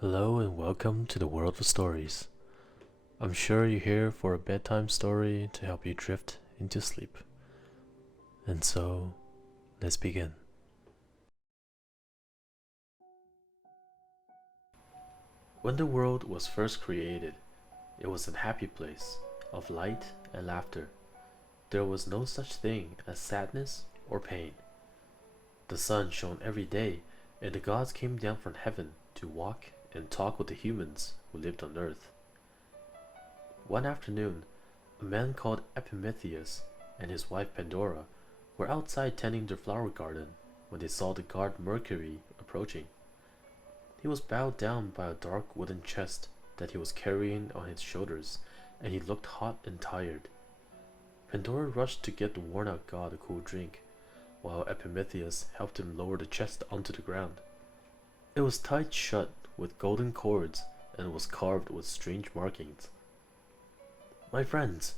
Hello and welcome to the world of stories. I'm sure you're here for a bedtime story to help you drift into sleep. And so, let's begin. When the world was first created, it was a happy place of light and laughter. There was no such thing as sadness or pain. The sun shone every day, and the gods came down from heaven to walk and talk with the humans who lived on earth. One afternoon, a man called Epimetheus and his wife Pandora were outside tending their flower garden when they saw the god Mercury approaching. He was bowed down by a dark wooden chest that he was carrying on his shoulders, and he looked hot and tired. Pandora rushed to get the worn-out god a cool drink, while Epimetheus helped him lower the chest onto the ground. It was tied shut with golden cords and was carved with strange markings. "My friends,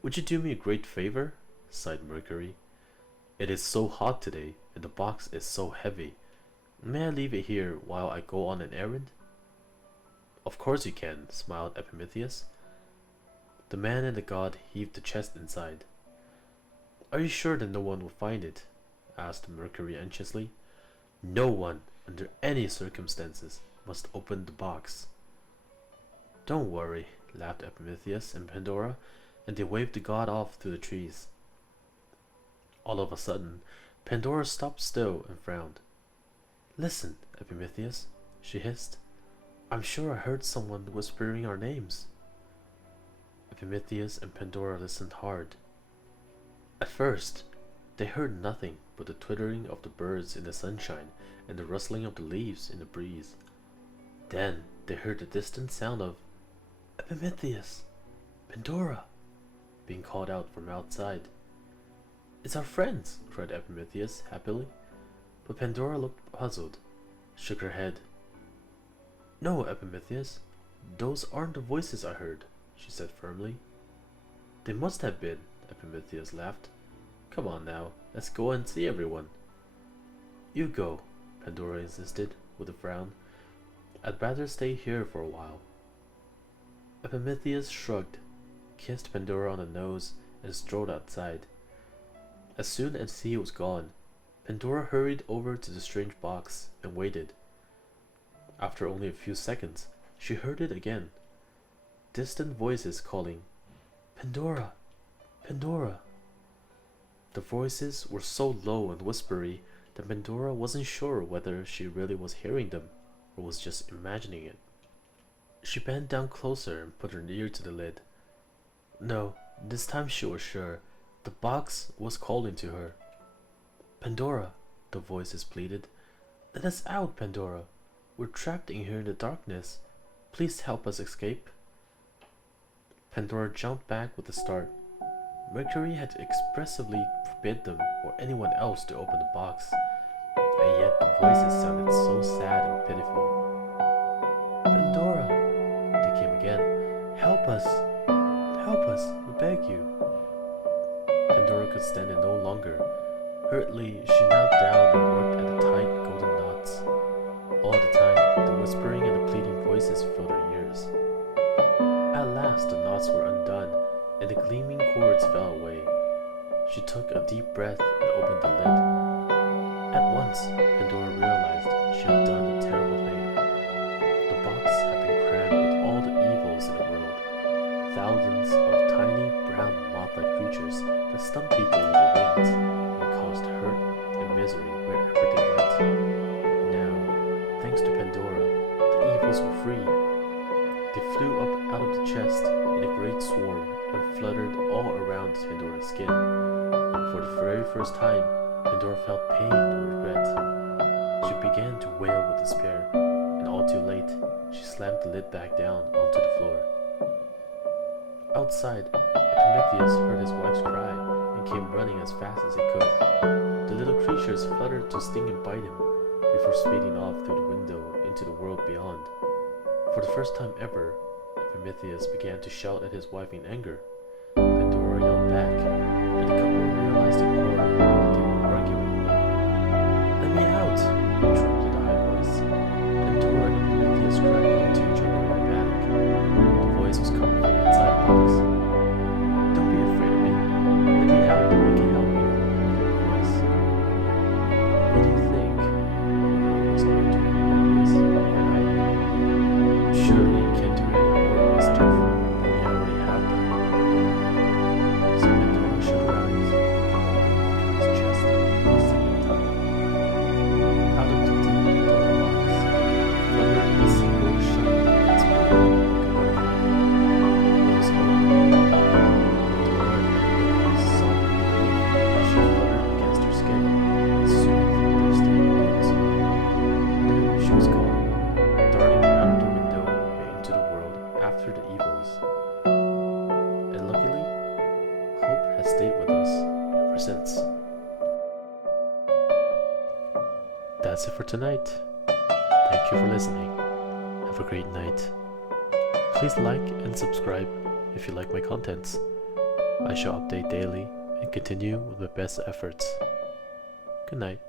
would you do me a great favor?" sighed Mercury. "It is so hot today, and the box is so heavy. May I leave it here while I go on an errand?" "Of course you can," smiled Epimetheus. The man and the god heaved the chest inside. "Are you sure that no one will find it?" asked Mercury anxiously. "No one, under any circumstances, must open the box." "Don't worry," laughed Epimetheus and Pandora, and they waved the god off through the trees. All of a sudden, Pandora stopped still and frowned. "Listen, Epimetheus," she hissed. "I'm sure I heard someone whispering our names." Epimetheus and Pandora listened hard. At first, they heard nothing but the twittering of the birds in the sunshine and the rustling of the leaves in the breeze. Then they heard the distant sound of "Epimetheus! Pandora!" being called out from outside. "It's our friends!" cried Epimetheus happily. But Pandora looked puzzled, shook her head. "No, Epimetheus, those aren't the voices I heard," she said firmly. "They must have been," Epimetheus laughed. "Come on now, let's go and see everyone." "You go," Pandora insisted, with a frown. "I'd rather stay here for a while." Epimetheus shrugged, kissed Pandora on the nose, and strolled outside. As soon as he was gone, Pandora hurried over to the strange box and waited. After only a few seconds, she heard it again. Distant voices calling, "Pandora! Pandora!" The voices were so low and whispery that Pandora wasn't sure whether she really was hearing them or was just imagining it. She bent down closer and put her ear to the lid. No, this time she was sure. The box was calling to her. "Pandora," the voices pleaded. "Let us out, Pandora. We're trapped in here in the darkness. Please help us escape." Pandora jumped back with a start. Mercury had expressively forbid them or anyone else to open the box, and yet the voices sounded so sad and pitiful. "Pandora," they came again. "Help us! Help us, we beg you." Pandora could stand it no longer. Hurriedly, she knelt down and worked at the tight golden knots. All the time, the whispering and the pleading voices filled her ears. At last, the knots were undone, and the gleaming cords fell away. She took a deep breath and opened the lid. At once, Pandora realized she had done a terrible thing. The box had been crammed with all the evils in the world. Thousands of tiny, brown, moth-like creatures that stung people with their wings and caused hurt and misery wherever they went. Now, thanks to Pandora, the evils were free. They flew up out of the chest in a great swarm and fluttered all around Pandora's skin. For the very first time, Pandora felt pain and regret. She began to wail with despair, and all too late, she slammed the lid back down onto the floor. Outside, Epimetheus heard his wife's cry and came running as fast as he could. The little creatures fluttered to sting and bite him before speeding off through the window into the world beyond. For the first time ever, Epimetheus began to shout at his wife in anger. Pandora yelled back, and the couple realized in horror that they were arguing. "Let me out!" interrupted the high voice. Pandora and Epimetheus grabbed tonight. Thank you for listening. Have a great night. Please like and subscribe if you like my contents. I shall update daily and continue with my best efforts. Good night.